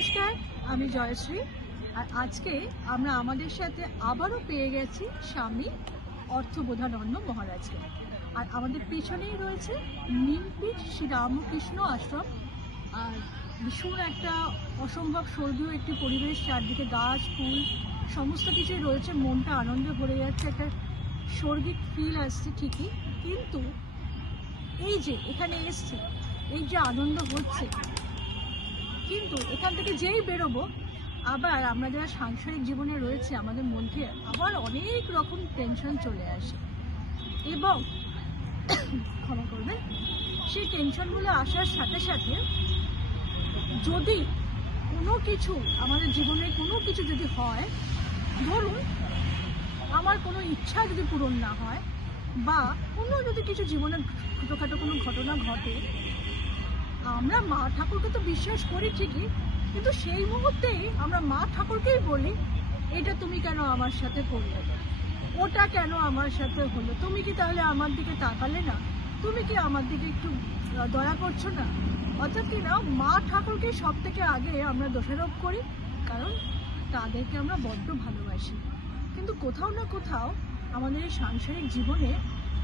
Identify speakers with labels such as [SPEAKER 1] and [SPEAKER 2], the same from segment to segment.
[SPEAKER 1] নমস্কার, আমি জয়শ্রী। আর আজকে আমরা আমাদের সাথে আবারও পেয়ে গেছি স্বামী অর্থবোধানন্দ মহারাজকে। আর আমাদের পেছনেই রয়েছে নিমপিঠ শ্রী রামকৃষ্ণ আশ্রম। আর ভীষণ একটা অসম্ভব স্বর্গীয় একটি পরিবেশ, চারদিকে গাছ, ফুল, সমস্ত কিছুই রয়েছে। মনটা আনন্দে ভরে যাচ্ছে, একটা স্বর্গিক ফিল আসছে ঠিকই। কিন্তু এই যে এখানে এসছে, এই যে আনন্দ হচ্ছে কিন্তু এখান থেকে যেই বেরোবো, আবার আমরা যারা সাংসারিক জীবনে রয়েছে, আমাদের মধ্যে আবার অনেক রকম টেনশন চলে আসে। এবং ক্ষমা করবেন, সেই টেনশনগুলো আসার সাথে সাথে যদি কোনো কিছু আমাদের জীবনে কোনো কিছু যদি হয়, ধরুন আমার কোনো ইচ্ছা যদি পূরণ না হয় বা কোনো যদি কিছু জীবনে ছোটোখাটো কোনো ঘটনা ঘটে আমরা মা ঠাকুরকে তো বিশ্বাস করি ঠিকই, কিন্তু সেই মুহূর্তেই আমরা মা ঠাকুরকেই বলি, এটা তুমি কেন আমার সাথে করলে? ওটা কেন আমার সাথে হলো? তুমি কি তাহলে আমার দিকে তাকালে না? তুমি কি আমার দিকে একটু দয়া করছ না? অর্থাৎ কি না, মা ঠাকুরকে সব থেকে আগে আমরা দোষারোপ করি, কারণ তাদেরকে আমরা বড্ড ভালোবাসি। কিন্তু কোথাও না কোথাও আমাদের এই সাংসারিক জীবনে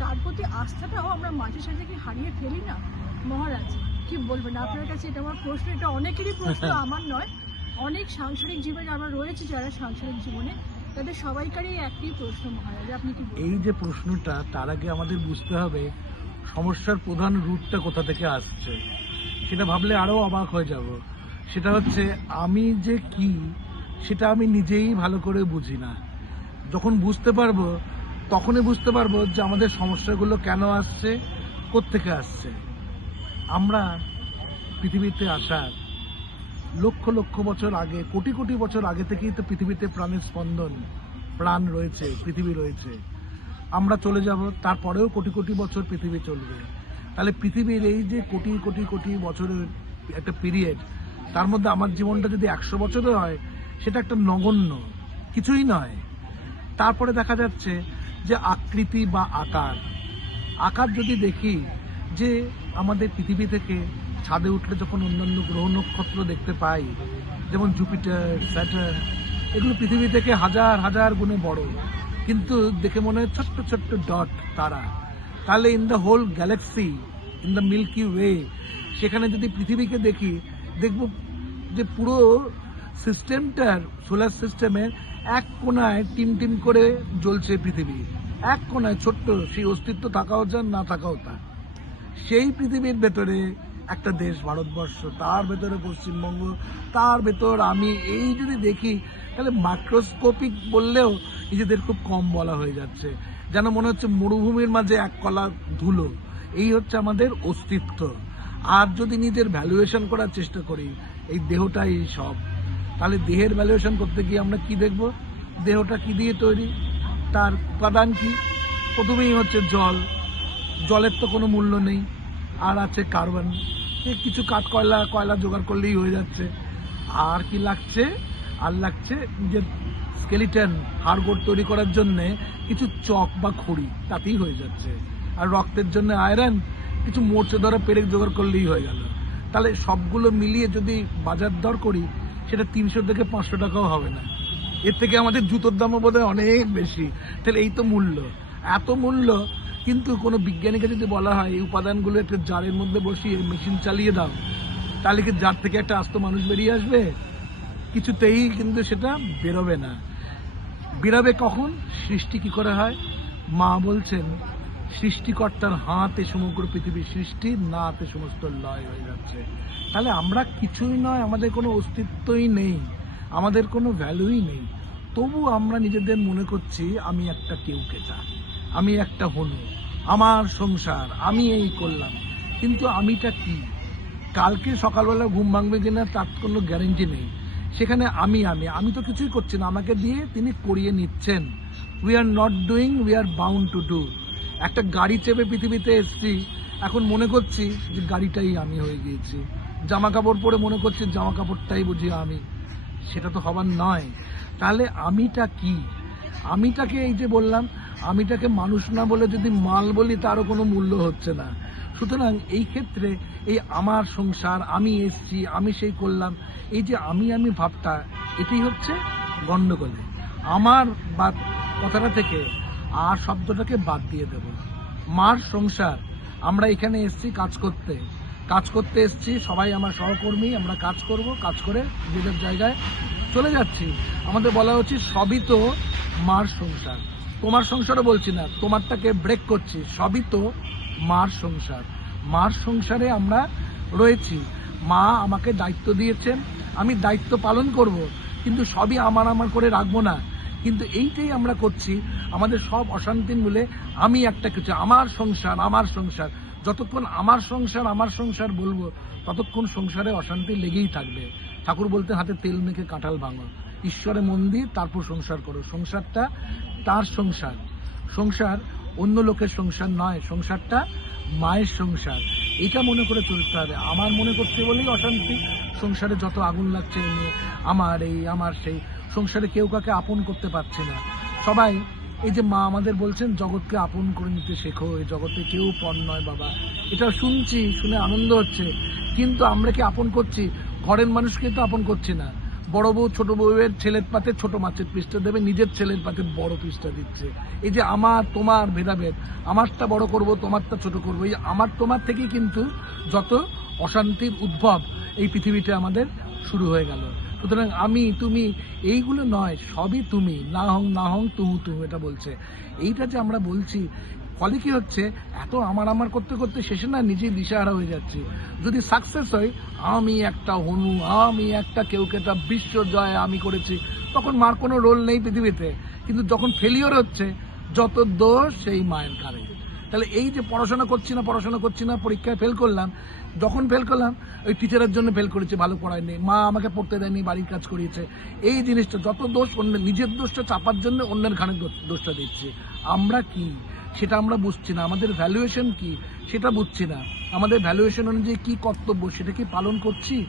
[SPEAKER 1] তার প্রতি আস্থাটাও আমরা মাঝে সাঝে কি হারিয়ে ফেলি না? মহারাজ কি বলবেন? আপনার কাছে এটা আমার প্রশ্ন এটা অনেকেরই প্রশ্ন আমার নয়। অনেক সাংসারিক জীবনে আমরা রয়েছে যারা সাংসারিক জীবনে। তাদের সবাইকারই একটি প্রশ্ন মহারাজ আপনি কি
[SPEAKER 2] এই যে প্রশ্নটা তার আগে আমাদের বুঝতে হবে সমস্যার প্রধান রুটটা কোথা থেকে আসছে। সেটা ভাবলে আরও অবাক হয়ে যাব। সেটা হচ্ছে আমি যে কি সেটা আমি নিজেই ভালো করে বুঝি না। যখন বুঝতে পারব তখনই বুঝতে পারব যে আমাদের সমস্যাগুলো কেন আসছে কোত্থেকে আসছে। আমরা পৃথিবীতে আসার লক্ষ লক্ষ বছর আগে, কোটি কোটি বছর আগে থেকেই তো পৃথিবীতে প্রাণের স্পন্দন, প্রাণ রয়েছে, পৃথিবী রয়েছে। আমরা চলে যাব, তারপরেও কোটি কোটি বছর পৃথিবী চলবে। তাহলে পৃথিবীর এই যে কোটি কোটি কোটি বছরের একটা পিরিয়ড তার মধ্যে আমার জীবনটা যদি একশো বছরের হয়, সেটা একটা নগণ্য, কিছুই নয়। তারপরে দেখা যাচ্ছে যে আকৃতি বা আকার। আকার যদি দেখি যে আমাদের পৃথিবী থেকে ছাদে উঠলে যখন অন্যান্য গ্রহ নক্ষত্র দেখতে পাই, যেমন জুপিটার স্যাটার্ন এগুলো পৃথিবী থেকে হাজার হাজার গুণে বড়। কিন্তু দেখে মনে হয় ছোট্ট ছোট্ট ডট তারা। তাহলে in the whole galaxy in the Milky Way সেখানে যদি পৃথিবীকে দেখি, দেখব যে পুরো সিস্টেমটার সোলার সিস্টেমের এক কোনায় টিম টিম করে জ্বলছে পৃথিবী। এক কোনায় ছোট্ট, সেই অস্তিত্ব থাকাও যান না থাকাও তা সেই পৃথিবীর ভেতরে একটা দেশ, ভারতবর্ষ, তার ভেতরে পশ্চিমবঙ্গ, তার ভেতর আমি এই যদি দেখি, তাহলে মাইক্রোস্কোপিক বললেও নিজেদের খুব কম বলা হয়ে যাচ্ছে। যেন মনে হচ্ছে মরুভূমির মাঝে এক কলা ধুলো। এই হচ্ছে আমাদের অস্তিত্ব। আর যদি নিজের ভ্যালুয়েশন করার চেষ্টা করি, এই দেহটাই সব। তাহলে দেহের ভ্যালুয়েশন করতে গিয়ে আমরা কি দেখব? দেহটা কি দিয়ে তৈরি? তার উপাদান কি? প্রথমেই হচ্ছে জল। জলের তো কোনো মূল্য নেই, আর আছে কার্বন। কিছু কাঠ কয়লা কয়লা জোগাড় করলেই হয়ে যাচ্ছে। আর কি লাগছে? আর লাগছে যে স্কেলিটন হাড়গোড় তৈরি করার জন্য কিছু চক বা খড়ি, তাতেই হয়ে যাচ্ছে। আর রক্তের জন্য আয়রন কিছু মোর্চে ধরা পেরেক জোগাড় করলেই হয়ে গেল। তাহলে সবগুলো মিলিয়ে যদি বাজার দর করি, সেটা তিনশো থেকে পাঁচশো টাকাও হবে না। এর থেকে আমাদের জুতোর দামও বোধ অনেক বেশি। তাহলে এই তো মূল্য। এত মূল্য, কিন্তু কোনো বিজ্ঞানীকে যদি বলা হয়, এই উপাদানগুলো একটা জারের মধ্যে বসিয়ে মেশিন চালিয়ে দাও, তাহলে কি জার থেকে একটা আস্ত মানুষ বেরিয়ে আসবে? কিছুতেই কিন্তু সেটা বেরোবে না। বেরোবে কখন? সৃষ্টি কি করে হয়? মা বলছেন, সৃষ্টিকর্তার হাতে সমগ্র পৃথিবীর সৃষ্টি না হাতে সমস্ত লয় হয়ে যাচ্ছে। তাহলে আমরা কিছুই নয়, আমাদের কোনো অস্তিত্বই নেই, আমাদের কোনো ভ্যালুই নেই। তবু আমরা নিজেদের মনে করছি, আমি একটা কেউ কেটা আমি একটা হনু আমার সংসার, আমি এই করলাম। কিন্তু আমিটা কি? কালকে সকালবেলা ঘুম ভাঙবে কিনা তার কোনো গ্যারেন্টি নেই। সেখানে আমি আমি আমি তো কিছুই করছি না। আমাকে দিয়ে তিনি করিয়ে নিচ্ছেন। We are not doing we are bound to do একটা গাড়ি চেপে পৃথিবীতে এসছি। এখন মনে করছি যে গাড়িটাই আমি হয়ে গিয়েছি। জামা কাপড় পরে মনে করছি জামা কাপড়টাই বুঝি আমি। সেটা তো হবার নয়। তাহলে আমিটা কি? আমিটাকে এই যে বললাম আমিটাকে মানুষ না বলে যদি মাল বলি, তারও কোনো মূল্য হচ্ছে না। সুতরাং এই ক্ষেত্রে এই আমার সংসার, আমি এসছি, আমি সেই করলাম, এই যে আমি আমি ভাবটা, এটাই হচ্ছে গন্ডগোলে। আমার বা, কথাটা থেকে আর শব্দটাকে বাদ দিয়ে দেব মার সংসার, আমরা এখানে এসছি কাজ করতে। কাজ করতে এসছি, সবাই আমার সহকর্মী, আমরা কাজ করব, কাজ করে নিজেদের জায়গায় চলে যাচ্ছি। আমাদের বলা উচিত সবই তো মার সংসার। তোমার সংসারও বলছি না, তোমারটাকে ব্রেক করছি। সবই তো মার সংসার। মার সংসারে আমরা রয়েছি। মা আমাকে দায়িত্ব দিয়েছেন, আমি দায়িত্ব পালন করব, কিন্তু সবই আমার আমার করে রাখব না। কিন্তু এইটাই আমরা করছি, আমাদের সব অশান্তির মূলে আমি একটা কিছু, আমার সংসার আমার সংসার। যতক্ষণ আমার সংসার আমার সংসার বলব, ততক্ষণ সংসারে অশান্তি লেগেই থাকবে। ঠাকুর বলতে হাতে তেল মেখে কাঁঠাল ভাঙো। ঈশ্বরে মন্দির তারপর সংসার করো। সংসারটা তার সংসার। সংসার অন্য লোকের সংসার নয়, সংসারটা মায়ের সংসার। এটা মনে করে চলতে হবে। আমার মনে করতে বলেই অশান্তি। সংসারে যত আগুন লাগছে নিয়ে আমার এই, আমার সেই। সংসারে কেউ কাকে আপন করতে পারছে না। সবাই, এই যে মা আমাদের বলছেন, জগৎকে আপন করে নিতে শেখো, এই জগতে কেউ পর নয় বাবা। এটা শুনছি, শুনে আনন্দ হচ্ছে। কিন্তু আমরা কি আপন করছি? ঘরের মানুষকে তো আপন করছি না। বড় বউ, ছোট বউয়ের ছেলের পাতে ছোট মাছের পিসটা দেবে, নিজের ছেলের পাতে বড় পিসটা দিচ্ছে। এই যে আমার, তোমার ভেদাভেদ, আমারটা বড় করব, তোমারটা ছোট করব, এই আমার, তোমার থেকেই কিন্তু যত অশান্তির উদ্ভব এই পৃথিবীতে আমাদের শুরু হয়ে গেল। সুতরাং আমি, তুমি, এইগুলো নয়, সবই তুমি না হং না হং তুহু তুহু, এটা বলছে। এইটা যে আমরা বলছি ফলে কি হচ্ছে, এত আমার আমার করতে করতে শেষে না নিজেই দিশাহারা হয়ে যাচ্ছে। যদি সাকসেস হয়, আমি একটা হনু, আমি একটা কেউ কেটা বিশ্ব জয় আমি করেছি। তখন মার কোনো রোল নেই পৃথিবীতে। কিন্তু যখন ফেলিওর হচ্ছে, যত দোষ সেই মায়ের কারে তাহলে এই যে পড়াশোনা করছি না, পড়াশোনা করছি না, পরীক্ষায় ফেল করলাম, যখন ফেল করলাম, ওই টিচারের জন্য ফেল করেছি, ভালো পড়ায়নি মা আমাকে পড়তে দেয়নি, বাড়ির কাজ করিয়েছে। এই জিনিসটা, যত দোষ অন্য নিজের দোষটা চাপার জন্য অন্যের ঘাড়ে দোষটা দিচ্ছি। আমরা কি? সেটা আমরা বুঝছি না। আমাদের ভ্যালুয়েশন কি সেটা বুঝছি না। আমাদের ভ্যালুয়েশন অনুযায়ী কি কর্তব্য সেটা কি পালন করছি?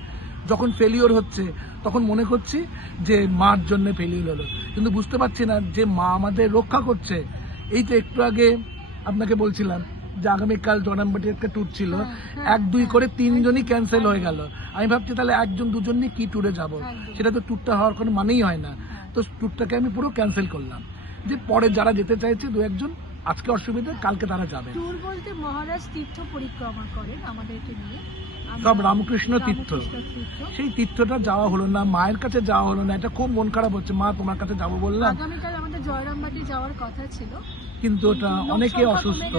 [SPEAKER 2] যখন ফেলিওর হচ্ছে তখন মনে করছি যে মার জন্য ফেলিওর হলো। কিন্তু বুঝতে পারছি না যে মা আমাদের রক্ষা করছে। এই তো একটু আগে আপনাকে বলছিলাম যে আগামীকাল জনামবাটি একটা ট্যুর ছিল।
[SPEAKER 1] হ্যাঁ, হ্যাঁ,
[SPEAKER 2] এক দুই
[SPEAKER 1] হ্যাঁ,
[SPEAKER 2] করে তিনজনই ক্যান্সেল হয়ে গেল। আমি ভাবছি তাহলে একজন দুজন নিয়ে কি ট্যুরে যাব? সেটা তো ট্যুরটা হওয়ার কোনো মানেই হয় না। তো ট্যুরটাকে আমি পুরো ক্যান্সেল করলাম। যে পরে যারা যেতে চাইছে দু একজন আজকে অসুবিধা কালকে তারা যাবে।
[SPEAKER 1] ট্যুর বলতে মহারাজ তীর্থ পরিক্রমা করেন আমাদেরকে নিয়ে।
[SPEAKER 2] সব রামকৃষ্ণ তীর্থ। সেই তীর্থটা যাওয়া হলো না মায়ের কাছে যাওয়া হলো না এটা খুব মন খারাপ হচ্ছে। মা তোমার কাছে যাব বললাম।
[SPEAKER 1] আগামীকাল আমাদের জয়রামবাটি যাওয়ার কথা ছিল।
[SPEAKER 2] কিন্তু ওটা অনেকে অসুস্থ।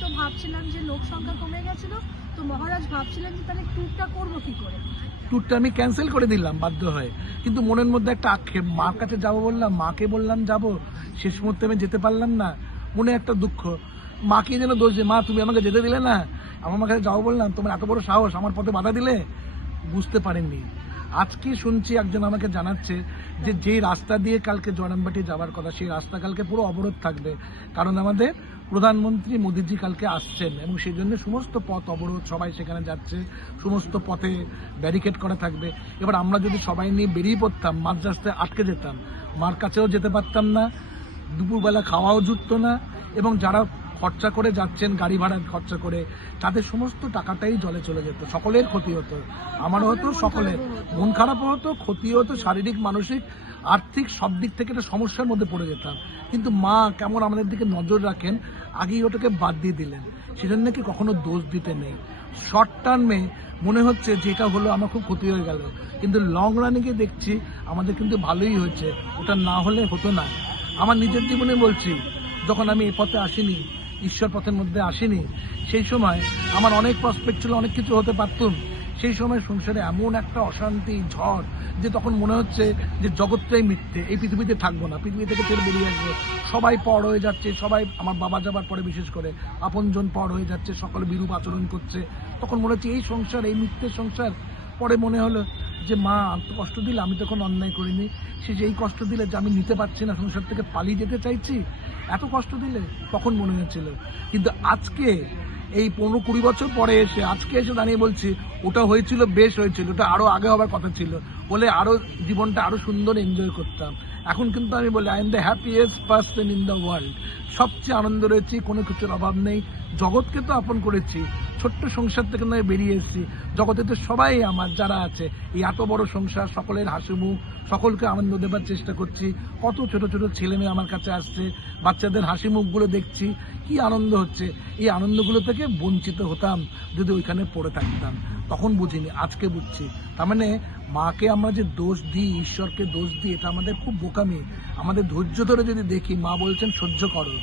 [SPEAKER 1] তো ভাবছিলাম যে লোক সংখ্যা কমে গেছিল তো মহারাজ ভাবছিলেন যে তাহলে ট্যুরটা করব কি করে?
[SPEAKER 2] ট্যুরটা আমি ক্যান্সেল করে দিলাম বাধ্য হয়ে। কিন্তু মনের মধ্যে একটা আক্ষেপ মার কাছে যাব বললাম মাকে বললাম যাব। শেষ মুহূর্তে আমি যেতে পারলাম না। মনে একটা দুঃখ। মাকে যেন দোষ যে মা, তুমি আমাকে যেতে দিলে না? আমার কাছে যাও বললাম, তোমার এত বড় সাহস, আমার পথে বাধা দিলে? বুঝতে পারেননি। আজকে শুনছি একজন আমাকে জানাচ্ছে যে যেই রাস্তা দিয়ে কালকে জয়রামবাটি যাওয়ার কথা, সেই রাস্তা কালকে পুরো অবরোধ থাকবে। কারণ আমাদের প্রধানমন্ত্রী মোদিজি কালকে আসছেন এবং সেই জন্য সমস্ত পথ অবরোধ সবাই সেখানে যাচ্ছে, সমস্ত পথে ব্যারিকেড করা থাকবে। এবার আমরা যদি সবাই নিয়ে বেরিয়ে পড়তাম, মাঝ রাস্তায় আটকে যেতাম, মার কাছেও যেতে পারতাম না দুপুরবেলা খাওয়াও জুটতো না এবং যারা খরচা করে যাচ্ছেন, গাড়ি ভাড়া খরচা করে, তাদের সমস্ত টাকাটাই জলে চলে যেত। সকলের ক্ষতি হতো। আমারও হতো, সকলের। মন খারাপও হতো ক্ষতি হতো, শারীরিক, মানসিক, আর্থিক সব দিক থেকে একটা সমস্যার মধ্যে পড়ে যেতাম। কিন্তু মা কেমন আমাদের দিকে নজর রাখেন, আগেই ওটাকে বাদ দিয়ে দিলেন। সেজন্য কি কখনো দোষ দিতে নেই। শর্ট টার্মে মনে হচ্ছে যেটা হলো আমার খুব ক্ষতি হয়ে গেল। কিন্তু লং রানিংয়ে দেখছি আমাদের কিন্তু ভালোই হয়েছে। ওটা না হলে হতো না। আমার নিজের জীবনে বলছি, যখন আমি এ পথে আসিনি, ঈশ্বর পথের মধ্যে আসিনি, সেই সময় আমার অনেক প্রসপেক্ট ছিল, অনেক কিছু হতে পারতুম। সেই সময় সংসারে এমন একটা অশান্তি, ঝড়, যে তখন মনে হচ্ছে যে জগৎটাই মিথ্যে, এই পৃথিবীতে থাকব না, পৃথিবী থেকে ফের বেরিয়ে আসব। সবাই পর হয়ে যাচ্ছে, সবাই আমার বাবা যাবার পরে বিশেষ করে, আপনজন পর হয়ে যাচ্ছে, সকলে বিরূপ আচরণ করছে। তখন মনে হচ্ছে এই সংসার, এই মিথ্যের সংসার, পরে মনে হলো যে, মা তো কষ্ট দিলে, আমি তখন অন্যায় করিনি। সে যে কষ্ট দিলে যে আমি নিতে পারছি না, সংসার থেকে পালিয়ে যেতে চাইছি, এত কষ্ট দিলে তখন মনে হয়েছিল কিন্তু আজকে, এই পনেরো কুড়ি বছর পরে এসে, আজকে এসে দাঁড়িয়ে বলছি, ওটা হয়েছিল, বেশ হয়েছিল, ওটা আরও আগে হবার কথা ছিল। বলে আরও জীবনটা আরও সুন্দর এনজয় করতাম। এখন কিন্তু আমি বলি I am the happiest person in the world সবচেয়ে আনন্দ রয়েছে, কোনো কিছুর অভাব নেই। জগৎকে তো আপন করেছি, ছোট্ট সংসার থেকে নয়, বেরিয়ে এসেছি। জগতে তো সবাই আমার, যারা আছে। এই এত বড় সংসার, সকলের হাসি মুখ সকলকে আনন্দ দেবার চেষ্টা করছি। কত ছোট ছোট ছেলে মেয়ে আমার কাছে আসছে, বাচ্চাদের হাসি মুখগুলো দেখছি। কি আনন্দ হচ্ছে? এই আনন্দগুলো থেকে বঞ্চিত হতাম যদি ওইখানে পড়ে থাকতাম। তখন বুঝিনি, আজকে বুঝছি। তার মানে মাকে আমরা যে দোষ দিই, ঈশ্বরকে দোষ দিই, এটা আমাদের খুব বোকামি। আমাদের ধৈর্য ধরে যদি দেখি, মা বলছেন, সহ্য করো।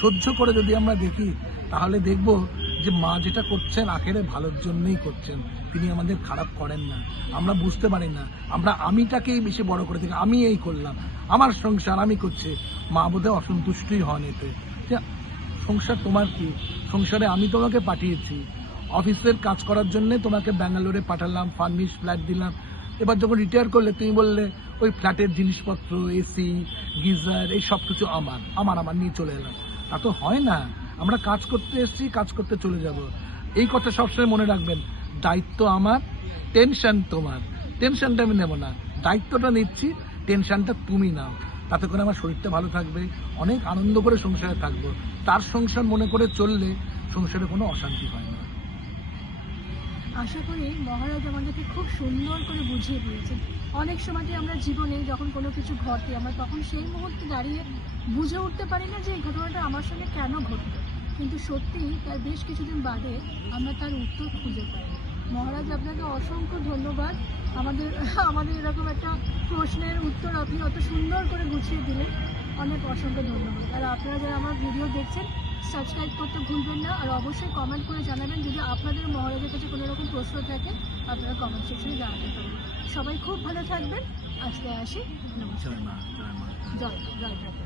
[SPEAKER 2] সহ্য করে যদি আমরা দেখি, তাহলে দেখব যে মা যেটা করছেন, আখেরে ভালোর জন্যই করছেন। তিনি আমাদের খারাপ করেন না। আমরা বুঝতে পারি না। আমরা আমিটাকেই বেশি বড় করে দেখি। আমি এই করলাম। আমার সংসার আমি করছি। মা বোধহয় অসন্তুষ্টই হন এতে। সংসার তোমার কি? সংসারে আমি তোমাকে পাঠিয়েছি। অফিসের কাজ করার জন্য তোমাকে ব্যাঙ্গালোরে পাঠালাম, ফার্নিশ ফ্ল্যাট দিলাম। এবার যখন রিটায়ার করলে, তুমি বললে, ওই ফ্ল্যাটের জিনিসপত্র এসি গিজার, এই সব কিছু আমার আমার আমার নিয়ে চলে এলাম। তা তো হয় না। আমরা কাজ করতে এসেছি, কাজ করতে চলে যাব। এই কথা সবসময় মনে রাখবেন, দায়িত্ব আমার টেনশন তোমার। টেনশনটা আমি নেব না। দায়িত্বটা নিচ্ছি টেনশনটা তুমি নাও। তাতে করে আমার শরীরটা ভালো থাকবে, অনেক আনন্দ করে সংসারে থাকব। তার সংসার মনে করে চললে সংসারে কোনো অশান্তি হয় না।
[SPEAKER 1] আশা করি মহারাজ আমাদেরকে খুব সুন্দর করে বুঝিয়ে দিয়েছেন। অনেক সময়তে আমরা জীবনে যখন কোনো কিছু ঘটে, আমরা তখন সেই মুহূর্তে দাঁড়িয়ে বুঝে উঠতে পারি না যে এই ঘটনাটা আমার সঙ্গে কেন ঘটলো। কিন্তু সত্যি তার বেশ কিছুদিন বাদে আমরা তার উত্তর খুঁজে পাই। মহারাজ আপনাকে অসংখ্য ধন্যবাদ। আমাদের আমাদের এরকম একটা প্রশ্নের উত্তর আপনি অত সুন্দর করে গুছিয়ে দিলেন। অনেক অসংখ্য ধন্যবাদ। আর আপনারা যারা আমার ভিডিও দেখছেন সাবস্ক্রাইব করতে ভুলবেন না। আর অবশ্যই কমেন্ট করে জানাবেন যদি আপনাদের মহারাজের কাছে কোনো রকম প্রশ্ন থাকে আপনারা কমেন্ট সেকশনে জানাতে পারেন। সবাই খুব ভালো থাকবেন। আজকে আসি। নমস্কার
[SPEAKER 2] জয় জয়।